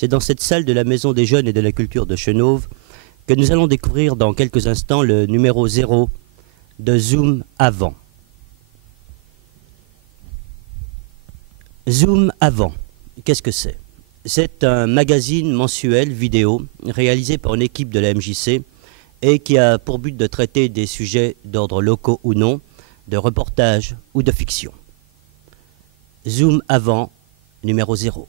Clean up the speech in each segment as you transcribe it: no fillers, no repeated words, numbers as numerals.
C'est dans cette salle de la Maison des Jeunes et de la Culture de Chenôve que nous allons découvrir dans quelques instants le numéro 0 de Zoom Avant. Zoom Avant, qu'est-ce que c'est? C'est un magazine mensuel vidéo réalisé par une équipe de la MJC et qui a pour but de traiter des sujets d'ordre locaux ou non, de reportage ou de fiction. Zoom Avant, numéro 0.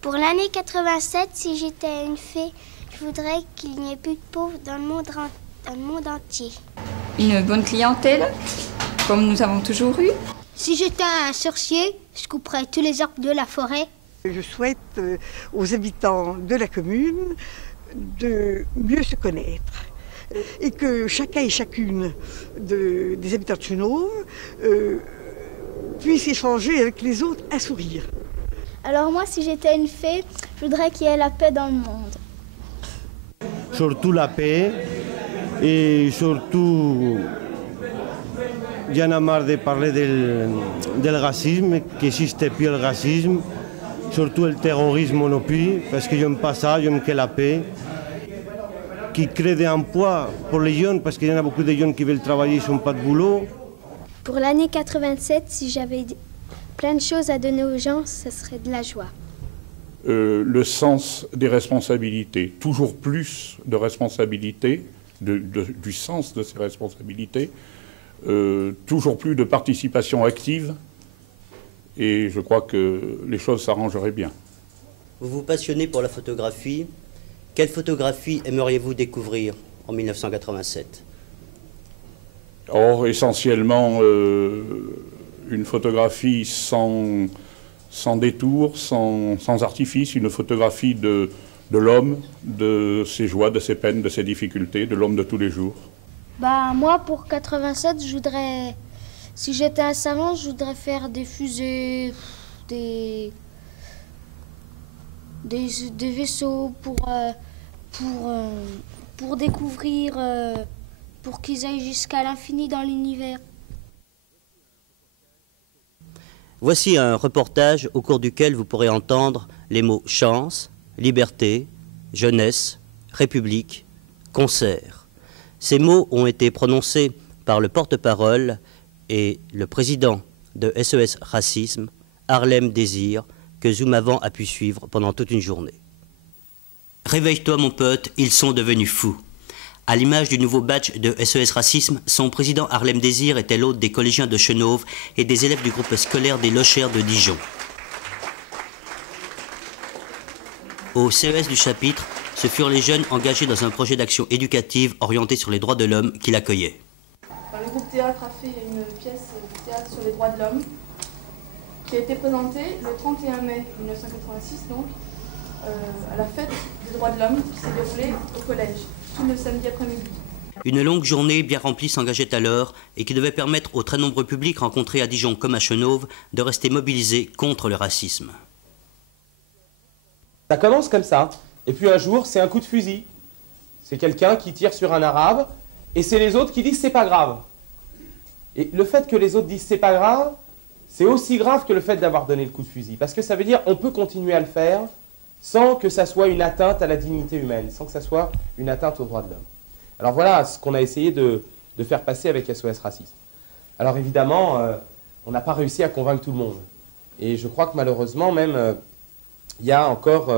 Pour l'année 87, si j'étais une fée, je voudrais qu'il n'y ait plus de pauvres dans le monde entier. Une bonne clientèle, comme nous avons toujours eu. Si j'étais un sorcier, je couperais tous les arbres de la forêt. Je souhaite aux habitants de la commune de mieux se connaître et que chacun et chacune des habitants de Chenôve puisse échanger avec les autres un sourire. Alors moi, si j'étais une fée, je voudrais qu'il y ait la paix dans le monde. Surtout la paix et surtout, il y en a marre de parler del racisme, qu'existe plus le racisme, surtout le terrorisme non plus, parce que j'aime pas ça, j'aime que la paix, qui crée des emplois pour les jeunes, parce qu'il y en a beaucoup de jeunes qui veulent travailler, ils n'ont pas de boulot. Pour l'année 87, si j'avais plein de choses à donner aux gens, ce serait de la joie. Le sens des responsabilités, toujours plus de responsabilités, du sens de ces responsabilités, toujours plus de participation active, et je crois que les choses s'arrangeraient bien. Vous vous passionnez pour la photographie. Quelle photographie aimeriez-vous découvrir en 1987? Or, essentiellement, une photographie sans détour, sans artifice, une photographie de l'homme, de ses joies, de ses peines, de ses difficultés, de l'homme de tous les jours. Moi, pour 87, je voudrais, si j'étais un savant, je voudrais faire des fusées, des vaisseaux pour découvrir, pour qu'ils aillent jusqu'à l'infini dans l'univers. Voici un reportage au cours duquel vous pourrez entendre les mots chance, liberté, jeunesse, république, concert. Ces mots ont été prononcés par le porte-parole et le président de SOS Racisme, Harlem Désir, que Zoom Avant a pu suivre pendant toute une journée. Réveille-toi mon pote, ils sont devenus fous. À l'image du nouveau badge de SOS Racisme, son président Harlem Désir était l'hôte des collégiens de Chenôve et des élèves du groupe scolaire des Lochères de Dijon. Au CES du chapitre, ce furent les jeunes engagés dans un projet d'action éducative orienté sur les droits de l'homme qui l'accueillait. Le groupe théâtre a fait une pièce de théâtre sur les droits de l'homme qui a été présentée le 31 mai 1986, donc, à la fête des droits de l'homme qui s'est déroulée au collège, tout le samedi après-midi. Une longue journée bien remplie s'engageait alors et qui devait permettre au très nombreux public rencontré à Dijon comme à Chenôve de rester mobilisé contre le racisme. Ça commence comme ça, et puis un jour c'est un coup de fusil. C'est quelqu'un qui tire sur un arabe, et c'est les autres qui disent c'est pas grave. Et le fait que les autres disent c'est pas grave, c'est aussi grave que le fait d'avoir donné le coup de fusil. Parce que ça veut dire on peut continuer à le faire sans que ça soit une atteinte à la dignité humaine, sans que ça soit une atteinte aux droits de l'homme. Alors voilà ce qu'on a essayé de faire passer avec SOS Racisme. Alors évidemment, on n'a pas réussi à convaincre tout le monde. Et je crois que malheureusement même, il y a encore,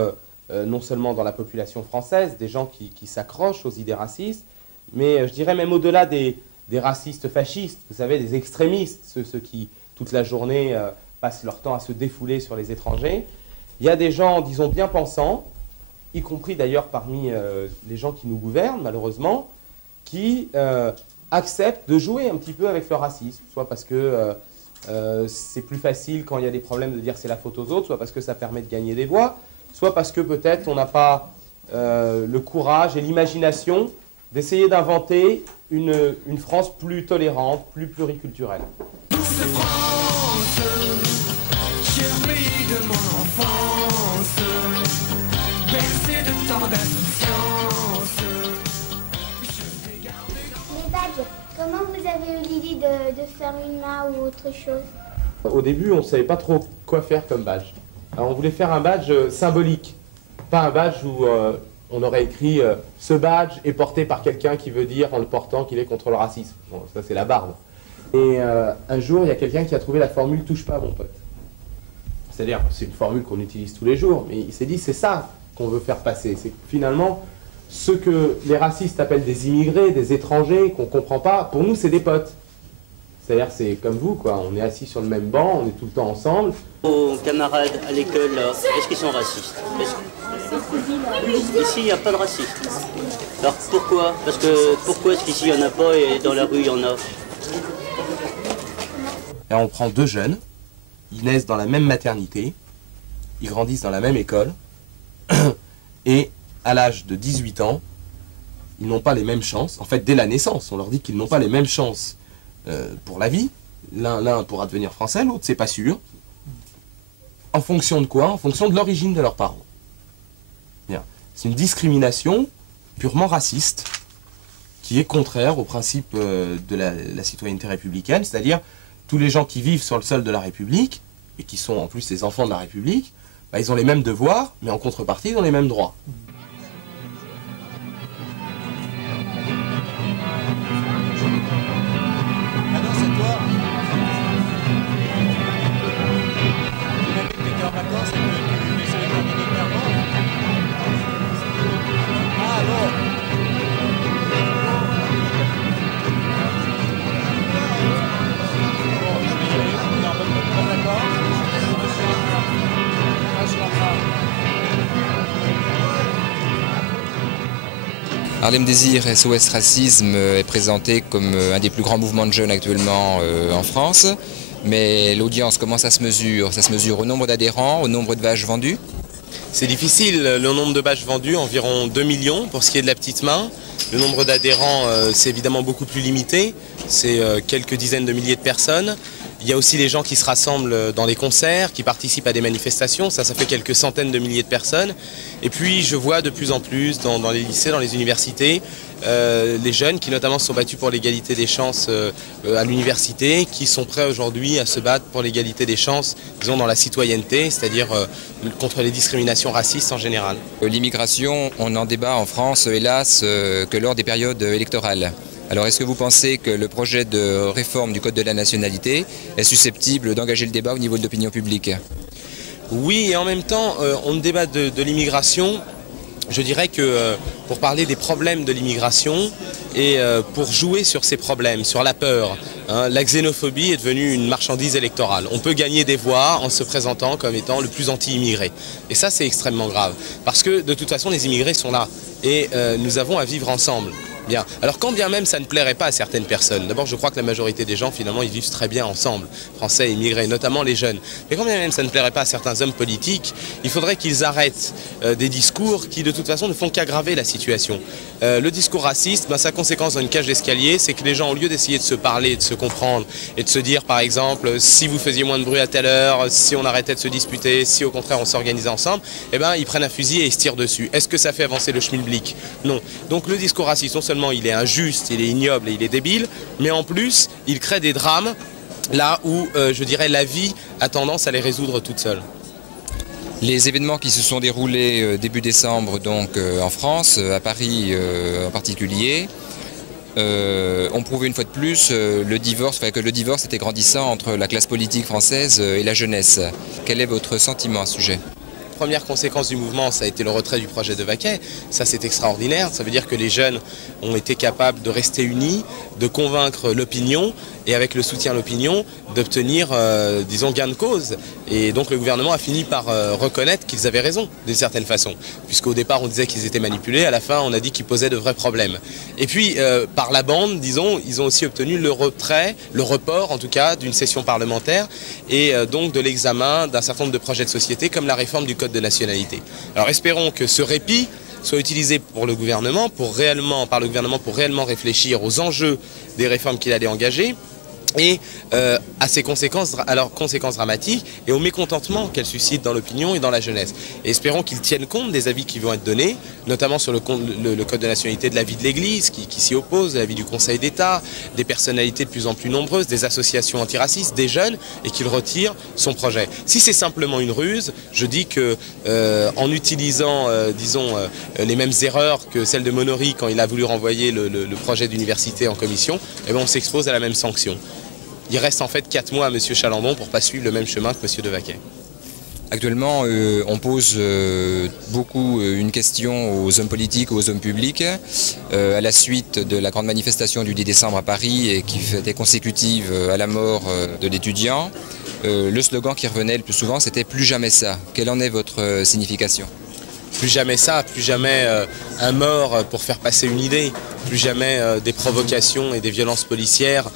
non seulement dans la population française, des gens qui s'accrochent aux idées racistes, mais je dirais même au-delà des racistes fascistes, vous savez, des extrémistes, ceux qui, toute la journée, passent leur temps à se défouler sur les étrangers. Il y a des gens, disons, bien pensants, y compris d'ailleurs parmi les gens qui nous gouvernent, malheureusement, qui acceptent de jouer un petit peu avec le racisme, soit parce que c'est plus facile quand il y a des problèmes de dire c'est la faute aux autres, soit parce que ça permet de gagner des voix, soit parce que peut-être on n'a pas le courage et l'imagination d'essayer d'inventer une France plus tolérante, plus pluriculturelle. Les badges, comment vous avez eu l'idée de faire une main ou autre chose? Au début, on ne savait pas trop quoi faire comme badge. Alors, on voulait faire un badge symbolique, pas un badge où on aurait écrit « Ce badge est porté par quelqu'un qui veut dire en le portant qu'il est contre le racisme ». Bon, ça c'est la barbe. Et un jour, il y a quelqu'un qui a trouvé la formule « touche pas mon pote ». C'est-à-dire, c'est une formule qu'on utilise tous les jours, mais il s'est dit c'est ça qu'on veut faire passer. C'est que finalement, ce que les racistes appellent des immigrés, des étrangers, qu'on ne comprend pas, pour nous c'est des potes. C'est-à-dire, c'est comme vous, quoi. On est assis sur le même banc, on est tout le temps ensemble. Vos camarades à l'école, là, est-ce qu'ils sont racistes? Ici, il n'y a pas de racisme. Alors pourquoi? Parce que pourquoi est-ce qu'ici, il n'y en a pas et dans la rue, il y en a? Et on prend deux jeunes, ils naissent dans la même maternité, ils grandissent dans la même école, et à l'âge de 18 ans, ils n'ont pas les mêmes chances. En fait, dès la naissance, on leur dit qu'ils n'ont pas les mêmes chances pour la vie. L'un pourra devenir français, l'autre c'est pas sûr. En fonction de quoi? En fonction de l'origine de leurs parents. Bien. C'est une discrimination purement raciste qui est contraire au principe de la citoyenneté républicaine, c'est-à-dire tous les gens qui vivent sur le sol de la République et qui sont en plus les enfants de la République, bah, ils ont les mêmes devoirs, mais en contrepartie ils ont les mêmes droits. Harlem Désir SOS Racisme est présenté comme un des plus grands mouvements de jeunes actuellement en France. Mais l'audience, comment ça se mesure? Ça se mesure au nombre d'adhérents, au nombre de badges vendus? C'est difficile, le nombre de badges vendus, environ 2 millions pour ce qui est de la petite main. Le nombre d'adhérents, c'est évidemment beaucoup plus limité, c'est quelques dizaines de milliers de personnes. Il y a aussi les gens qui se rassemblent dans des concerts, qui participent à des manifestations, ça fait quelques centaines de milliers de personnes. Et puis je vois de plus en plus dans les lycées, dans les universités, les jeunes qui notamment se sont battus pour l'égalité des chances à l'université, qui sont prêts aujourd'hui à se battre pour l'égalité des chances, disons dans la citoyenneté, c'est-à-dire contre les discriminations racistes en général. L'immigration, on en débat en France, hélas, que lors des périodes électorales. Alors est-ce que vous pensez que le projet de réforme du Code de la nationalité est susceptible d'engager le débat au niveau de l'opinion publique? Oui, et en même temps, on débat de l'immigration. Je dirais que pour parler des problèmes de l'immigration et pour jouer sur ces problèmes, sur la peur, hein, la xénophobie est devenue une marchandise électorale. On peut gagner des voix en se présentant comme étant le plus anti-immigré. Et ça, c'est extrêmement grave. Parce que de toute façon, les immigrés sont là. Et nous avons à vivre ensemble. Bien. Alors quand bien même ça ne plairait pas à certaines personnes, d'abord je crois que la majorité des gens finalement ils vivent très bien ensemble, français et immigrés, notamment les jeunes. Mais quand bien même ça ne plairait pas à certains hommes politiques, il faudrait qu'ils arrêtent des discours qui de toute façon ne font qu'aggraver la situation. Le discours raciste, sa conséquence dans une cage d'escalier, c'est que les gens au lieu d'essayer de se parler, de se comprendre et de se dire par exemple si vous faisiez moins de bruit à telle heure, si on arrêtait de se disputer, si au contraire on s'organisait ensemble, eh ben ils prennent un fusil et ils se tirent dessus. Est-ce que ça fait avancer le schmilblick? Non. Donc le discours raciste, non seulement il est injuste, il est ignoble et il est débile, mais en plus, il crée des drames là où, je dirais, la vie a tendance à les résoudre toute seule. Les événements qui se sont déroulés début décembre donc en France, à Paris en particulier, ont prouvé une fois de plus que le divorce était grandissant entre la classe politique française et la jeunesse. Quel est votre sentiment à ce sujet? première conséquence du mouvement, ça a été le retrait du projet de Vaquet. Ça, c'est extraordinaire. Ça veut dire que les jeunes ont été capables de rester unis, de convaincre l'opinion et avec le soutien de l'opinion, d'obtenir, disons, gain de cause. Et donc le gouvernement a fini par reconnaître qu'ils avaient raison, d'une certaine façon. Puisqu'au départ, on disait qu'ils étaient manipulés. À la fin, on a dit qu'ils posaient de vrais problèmes. Et puis, par la bande, disons, ils ont aussi obtenu le retrait, le report, en tout cas, d'une session parlementaire et donc de l'examen d'un certain nombre de projets de société, comme la réforme du Code de nationalité. Alors espérons que ce répit soit utilisé par le gouvernement pour réellement réfléchir aux enjeux des réformes qu'il allait engager et à ses conséquences dramatiques et au mécontentement qu'elles suscitent dans l'opinion et dans la jeunesse. Et espérons qu'ils tiennent compte des avis qui vont être donnés, notamment sur le Code de nationalité, de l'avis de l'Église qui s'y oppose, de l'avis du Conseil d'État, des personnalités de plus en plus nombreuses, des associations antiracistes, des jeunes, et qu'ils retirent son projet. Si c'est simplement une ruse, je dis que en utilisant, disons, les mêmes erreurs que celles de Monory quand il a voulu renvoyer le projet d'université en commission, eh bien on s'expose à la même sanction. Il reste en fait 4 mois à M. Chalandon pour ne pas suivre le même chemin que M. Devaquet. Actuellement, on pose beaucoup une question aux hommes politiques, aux hommes publics, à la suite de la grande manifestation du 10 décembre à Paris et qui était consécutive à la mort de l'étudiant. Le slogan qui revenait le plus souvent, c'était « Plus jamais ça ». Quelle en est votre signification ? Plus jamais ça, plus jamais un mort pour faire passer une idée, plus jamais des provocations et des violences policières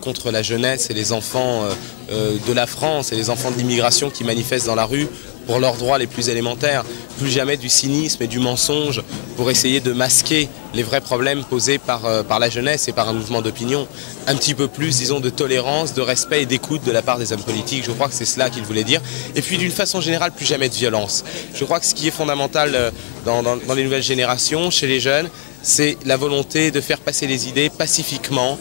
contre la jeunesse et les enfants de la France et les enfants de l'immigration qui manifestent dans la rue pour leurs droits les plus élémentaires. Plus jamais du cynisme et du mensonge pour essayer de masquer les vrais problèmes posés par la jeunesse et par un mouvement d'opinion. Un petit peu plus, disons, de tolérance, de respect et d'écoute de la part des hommes politiques. Je crois que c'est cela qu'il voulait dire. Et puis d'une façon générale, plus jamais de violence. Je crois que ce qui est fondamental dans les nouvelles générations, chez les jeunes, c'est la volonté de faire passer les idées pacifiquement,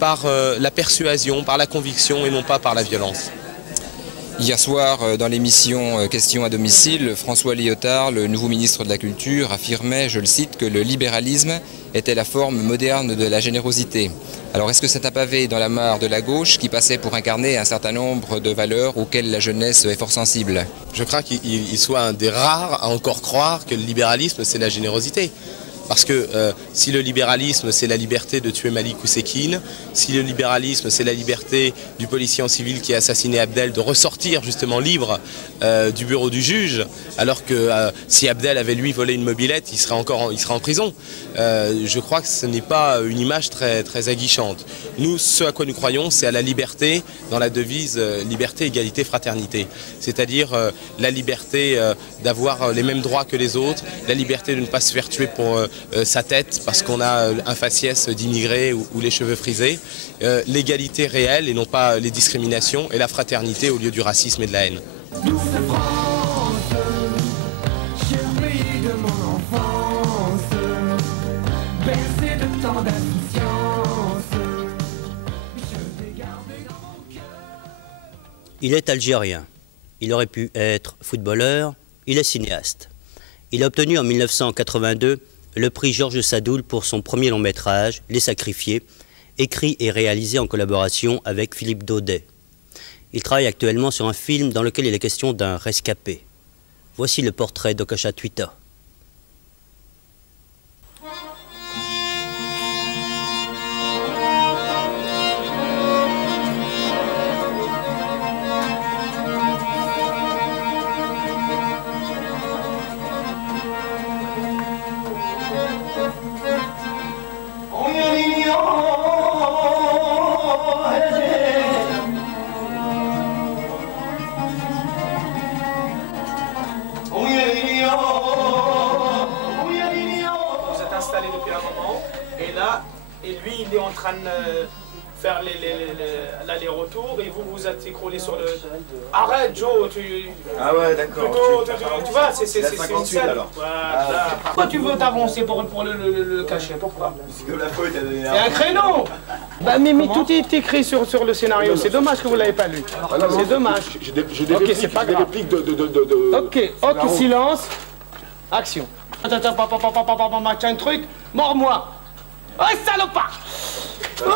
par la persuasion, par la conviction et non pas par la violence. Hier soir, dans l'émission Questions à domicile, François Liotard, le nouveau ministre de la Culture, affirmait, je le cite, que le libéralisme était la forme moderne de la générosité. Alors est-ce que c'est un pavé dans la mare de la gauche qui passait pour incarner un certain nombre de valeurs auxquelles la jeunesse est fort sensible? Je crains qu'il soit un des rares à encore croire que le libéralisme c'est la générosité. Parce que si le libéralisme c'est la liberté de tuer Malik Oussekine, si le libéralisme c'est la liberté du policier en civil qui a assassiné Abdel de ressortir justement libre du bureau du juge, alors que si Abdel avait lui volé une mobilette, il serait en prison. Je crois que ce n'est pas une image très aguichante. Nous, ce à quoi nous croyons, c'est à la liberté dans la devise liberté, égalité, fraternité. C'est-à-dire la liberté d'avoir les mêmes droits que les autres, la liberté de ne pas se faire tuer pour sa tête parce qu'on a un faciès d'immigré ou les cheveux frisés, l'égalité réelle et non pas les discriminations et la fraternité au lieu du racisme et de la haine. Il est algérien. Il aurait pu être footballeur. Il est cinéaste. Il a obtenu en 1982 le prix Georges Sadoul pour son premier long métrage, Les Sacrifiés, écrit et réalisé en collaboration avec Philippe Daudet. Il travaille actuellement sur un film dans lequel il est question d'un rescapé. Voici le portrait d'Okacha Tuita. Il est en train de faire l'aller-retour et vous vous êtes écroulé sur le... Arrête Joe, tu... Ah ouais d'accord. Tu vois, c'est une scène. Alors. Voilà. Pourquoi tu veux t'avancer pour le cacher? Pourquoi? Parce que la faute elle est... C'est un créneau. Bah mais tout est écrit sur le scénario, c'est dommage que vous ne l'avez pas lu. C'est dommage. J'ai des répliques de... Ok, silence. Action. Attends, machin truc, mors-moi. Oh, salopard! Oh,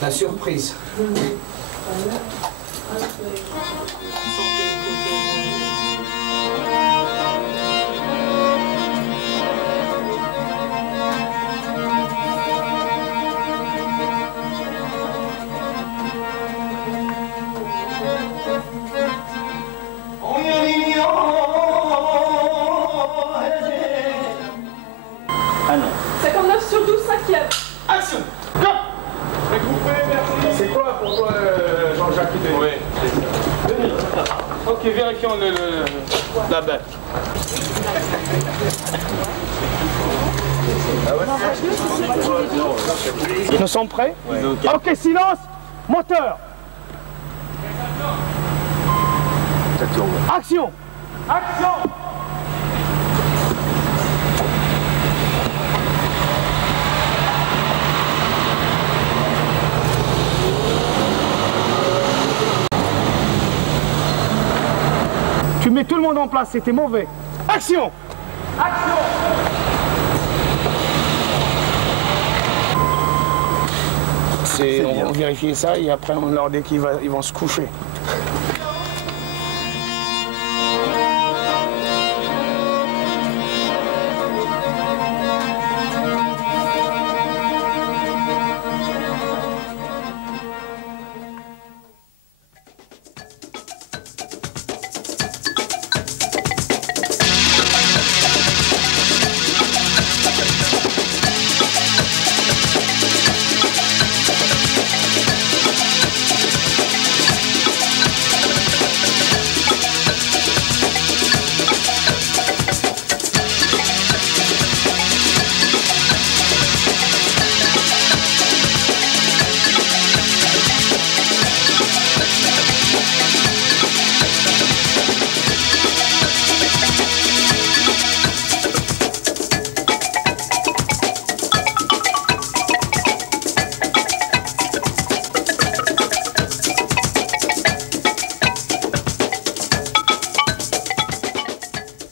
la surprise. Ah non. 59 sur 12, 5e. Action. Go. Regroupez, merci. C'est quoi pour toi, Jean-Jacques? Oui. Ok, vérifions la balle. Nous sommes prêts? Oui. Ok, silence. Moteur. Action. Action. Tu mets tout le monde en place, c'était mauvais. Action! Action! On vérifie ça et après on leur dit qu'ils vont se coucher.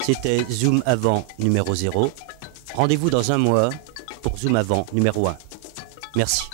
C'était Zoom Avant numéro 0. Rendez-vous dans un mois pour Zoom Avant numéro 1. Merci.